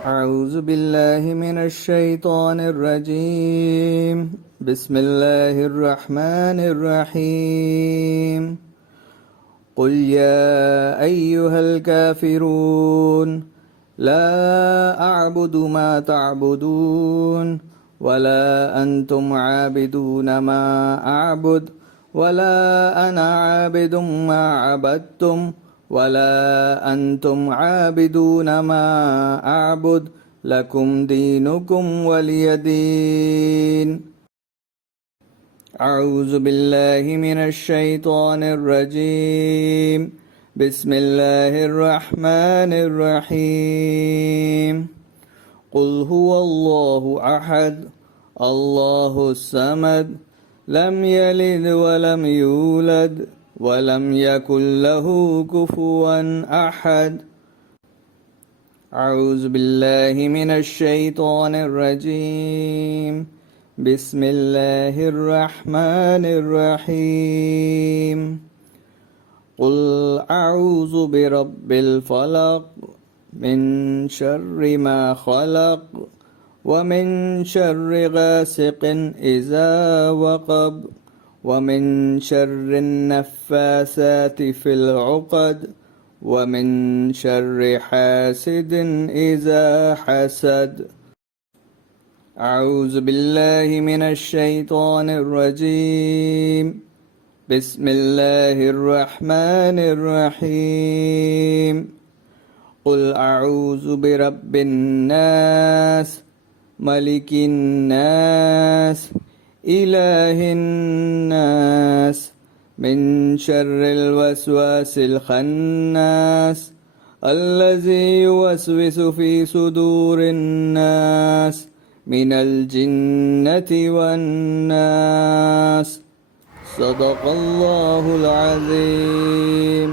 أعوذ بالله من الشيطان الرجيم. بسم الله الرحمن الرحيم. قل يا أيها الكافرون لا أعبد ما تعبدون ولا أنتم عابدون ما أعبد ولا أنا عابد ما عبدتم ولا أنتم عابدون ما أعبد لكم دينكم ولي دين. أعوذ بالله من الشيطان الرجيم. بسم الله الرحمن الرحيم. قل هو الله أحد الله الصمد لم يلد ولم يولد ولم يكن له كفوا أحد. أعوذ بالله من الشيطان الرجيم. بسم الله الرحمن الرحيم. قل أعوذ برب الفلق من شر ما خلق ومن شر غاسق إذا وقب ومن شر النفاثات في العقد ومن شر حاسد إذا حسد. أعوذ بالله من الشيطان الرجيم. بسم الله الرحمن الرحيم. قل أعوذ برب الناس ملك الناس إله الناس من شر الوسواس الخناس الذي يوسوس في صدور الناس من الجنة والناس. صدق الله العظيم.